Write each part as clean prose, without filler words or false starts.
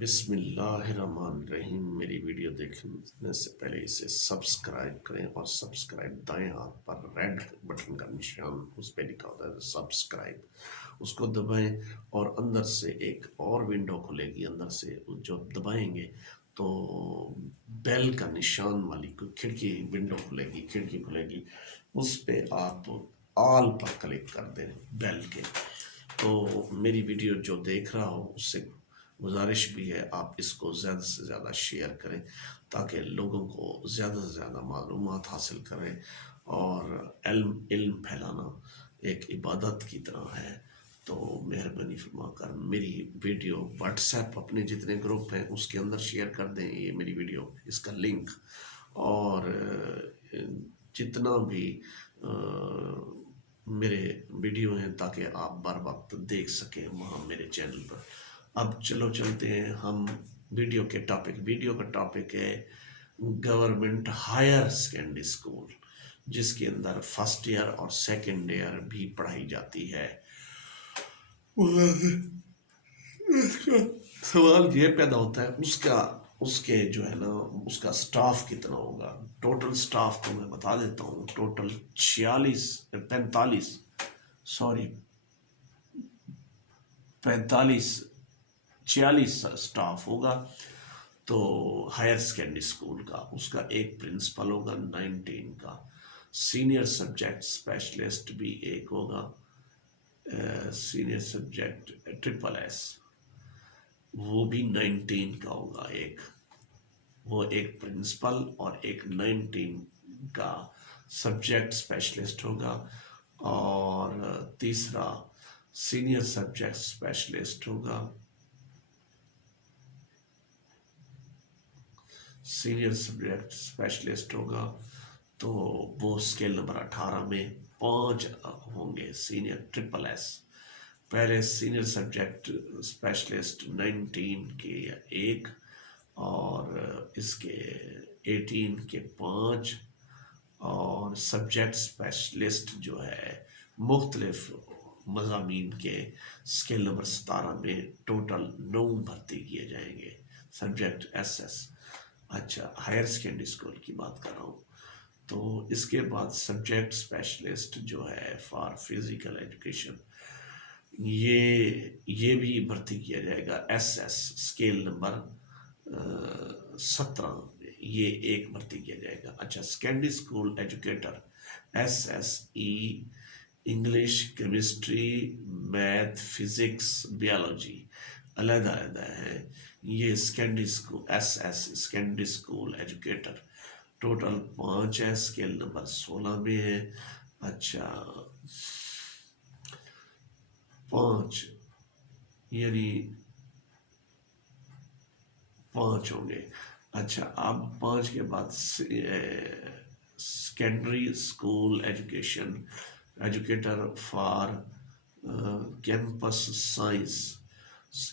بسم اللہ الرحمن الرحیم۔ میری ویڈیو دیکھنے سے پہلے اسے سبسکرائب کریں اور سبسکرائب دائیں ہاتھ پر ریڈ بٹن کا نشان اس پہ لکھا ہوتا ہے سبسکرائب، اس کو دبائیں اور اندر سے ایک اور ونڈو کھلے گی، اندر سے جو دبائیں گے تو بیل کا نشان والی کوئی کھڑکی ونڈو کھلے گی، اس پہ آپ آل پر کلک کر دیں بیل کے۔ تو میری ویڈیو جو دیکھ رہا ہو اس سے گزارش بھی ہے آپ اس کو زیادہ سے زیادہ شیئر کریں تاکہ لوگوں کو زیادہ سے زیادہ معلومات حاصل کریں، اور علم پھیلانا ایک عبادت کی طرح ہے۔ تو مہربانی فرما کر میری ویڈیو واٹس ایپ اپنے جتنے گروپ ہیں اس کے اندر شیئر کر دیں، یہ میری ویڈیو اس کا لنک، اور جتنا بھی میرے ویڈیو ہیں تاکہ آپ بر وقت دیکھ سکیں وہاں میرے چینل پر۔ اب چلتے ہیں ہم ویڈیو کا ٹاپک ہے گورنمنٹ ہائر سیکنڈری اسکول، جس کے اندر فرسٹ ایئر اور سیکنڈ ایئر بھی پڑھائی جاتی ہے۔ سوال یہ پیدا ہوتا ہے اس کے جو ہے نا اس کا سٹاف کتنا ہوگا۔ ٹوٹل سٹاف کو میں بتا دیتا ہوں، ٹوٹل 46 سٹاف ہوگا تو ہائر سیکنڈری اسکول کا۔ اس کا ایک پرنسپل ہوگا 19 کا، سینئر سبجیکٹ اسپیشلسٹ بھی ایک ہوگا، سینئر سبجیکٹ SSS، وہ بھی 19 کا ہوگا، وہ ایک پرنسپل اور ایک 19 کا سبجیکٹ اسپیشلسٹ ہوگا، اور تیسرا سینئر سبجیکٹ اسپیشلسٹ ہوگا، تو وہ اسکیل نمبر 18 میں 5 ہوں گے سینئر SSS۔ پہلے سینئر سبجیکٹ اسپیشلسٹ 19 کے 1، اور اس کے 18 کے 5، اور سبجیکٹ اسپیشلسٹ جو ہے مختلف مضامین کے اسکیل نمبر 17 میں ٹوٹل 9 بھرتی کیے جائیں گے سبجیکٹ SS۔ اچھا، ہائر سیکنڈری اسکول کی بات کر رہا ہوں۔ تو اس کے بعد سبجیکٹ اسپیشلسٹ جو ہے فار فزیکل ایجوکیشن، یہ بھی بھرتی کیا جائے گا SS اسکیل نمبر 17 میں، یہ ایک بھرتی کیا جائے گا۔ اچھا، secondary school educator SSE، English, chemistry, math, physics, biology علیحدہ ہے، یہ secondary school SS secondary school educator total 5 ہے، اسکیل نمبر 16 میں ہے۔ اچھا، 5 یعنی 5 ہوں گے۔ اچھا، اب 5 کے بعد secondary school educator for campus science,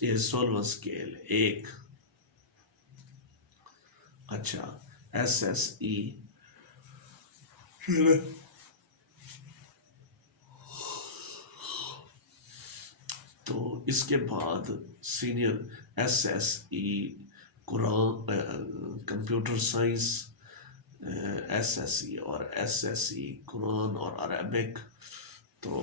یہ 16واں اسکیل 1۔ اچھا، SSE، تو اس کے بعد سینئر SSE قرآن، کمپیوٹر سائنس SSE، اور SSE قرآن اور عربک، تو